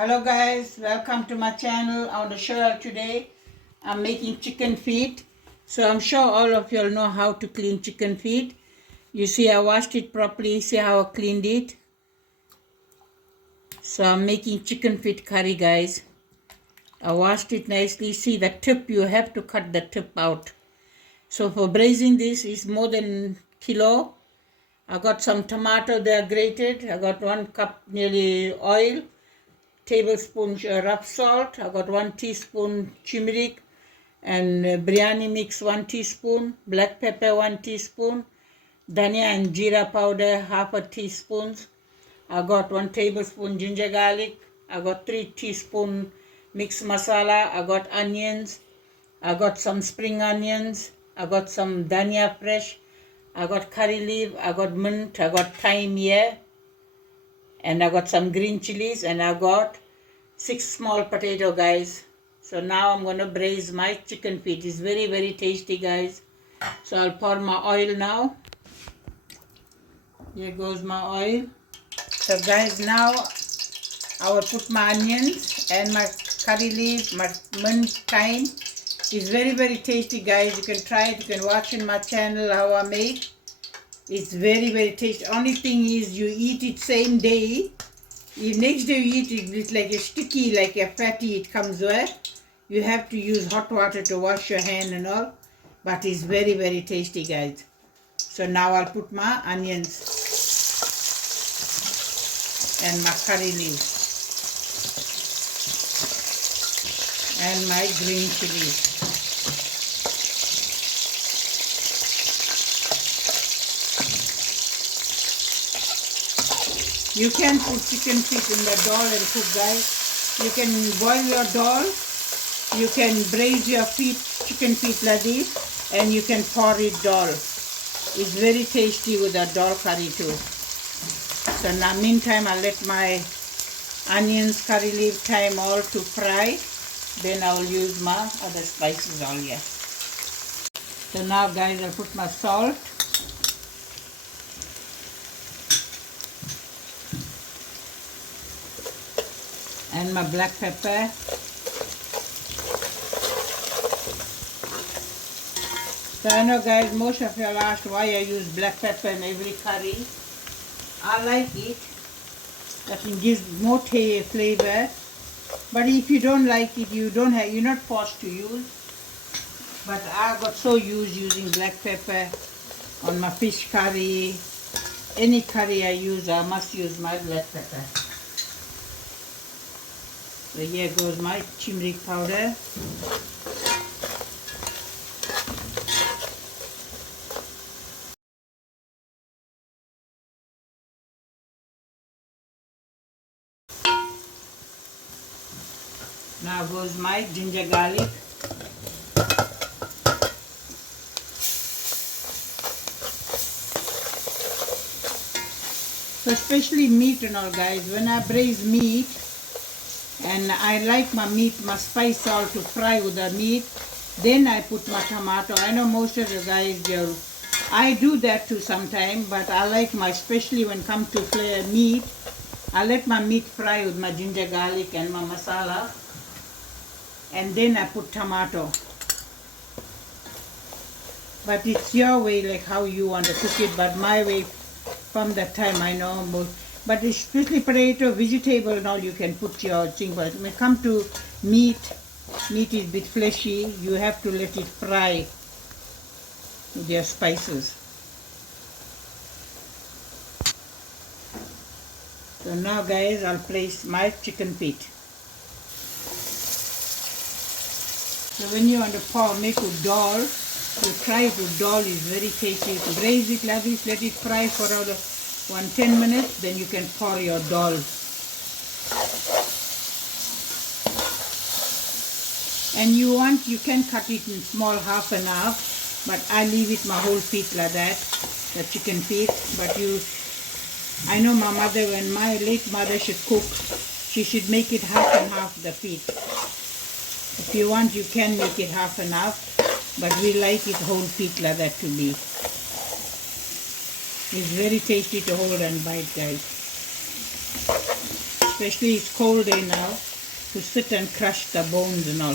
Hello guys, welcome to my channel. I want to show you today I'm making chicken feet. So I'm sure all of you all know how to clean chicken feet. You see I washed it properly, see how I cleaned it. So I'm making chicken feet curry guys. I washed it nicely. See the tip, you have to cut the tip out. So for braising this is more than kilo. I got some tomato there grated. I got 1 cup nearly oil. Tablespoon rough salt. I got 1 teaspoon turmeric and biryani mix 1 teaspoon, black pepper 1 teaspoon, dhania and jeera powder half a teaspoon. I got 1 tablespoon ginger garlic. I got 3 teaspoon mixed masala. I got onions. I got some spring onions. I got some dhania fresh. I got curry leaf. I got mint. I got thyme here. And I got some green chilies, and I got 6 small potato guys. So now I'm going to braise my chicken feet. It's very, very tasty guys. So I'll pour my oil now. Here goes my oil. So guys, now I will put my onions and my curry leaf, my mint, thyme. It's very, very tasty guys. You can try it. You can watch in my channel how I make. It's very, very tasty. Only thing is you eat it same day. The next day you eat it, it's like a sticky, like a fatty it comes with. You have to use hot water to wash your hand and all. But it's very, very tasty guys. So now I'll put my onions and my curry leaf and my green chilies. You can put chicken feet in the dal and cook guys. You can boil your dal. You can braise your feet, chicken feet like this, and you can pour it dal. It's very tasty with a dal curry too. So now meantime I'll let my onions, curry leaf, thyme all to fry. Then I'll use my other spices all here. So now guys I'll put my salt. And my black pepper. So I know guys, most of you all asked why I use black pepper in every curry. I like it. That it gives more flavor. But if you don't like it, you're not forced to use. But I got so used using black pepper on my fish curry. Any curry I use, I must use my black pepper. So here goes my turmeric powder. Now goes my ginger garlic. So especially meat and all guys, when I braise meat, and I like my meat, my spice all to fry with the meat. Then I put my tomato. I know most of you guys, I do that too sometimes, but I like my, especially when it comes to meat, I let my meat fry with my ginger garlic and my masala. And then I put tomato. But it's your way, like how you want to cook it, but my way, from that time I know most. But especially potato, vegetable and all, you can put your thing. But when it comes to meat, meat is a bit fleshy. You have to let it fry with your spices. So now guys, I'll place my chicken feet. So when you want to make with dal, you try it with dal, is very tasty. You braise it like this, let it fry for around 10 minutes, then you can pour your dal. And you can cut it in small half and half, but I leave it my whole feet like that, the chicken feet. But I know my mother, when my late mother should cook, she should make it half and half the feet. If you want, you can make it half and half, but we like it whole feet like that to be. It's very tasty to hold and bite guys. especially it's cold day now, to sit and crush the bones and all.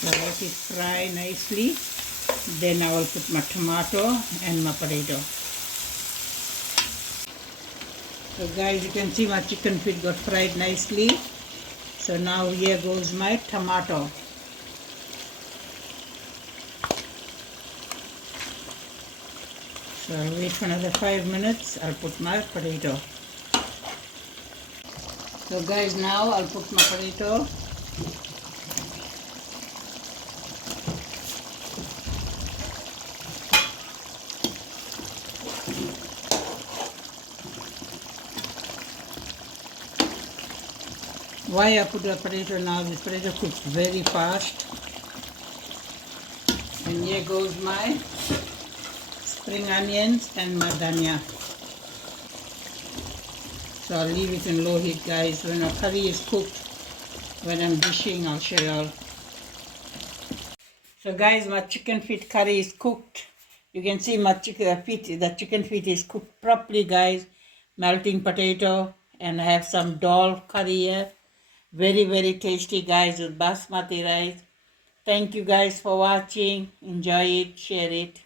So let it fry nicely. Then I will put my tomato and my potato. So guys, you can see my chicken feet got fried nicely. So now here goes my tomato. So I'll wait for another 5 minutes. I'll put my potato. So guys, now I'll put my potato. Why I put the potato now? This potato cooks very fast. And here goes my spring onions and my dhania. So I'll leave it in low heat, guys. When our curry is cooked, when I'm dishing, I'll show you all. So guys, my chicken feet curry is cooked. You can see my chicken feet is cooked properly, guys. Melting potato, and I have some dal curry here. Very, very tasty, guys, with basmati rice. Thank you guys for watching. Enjoy it, share it.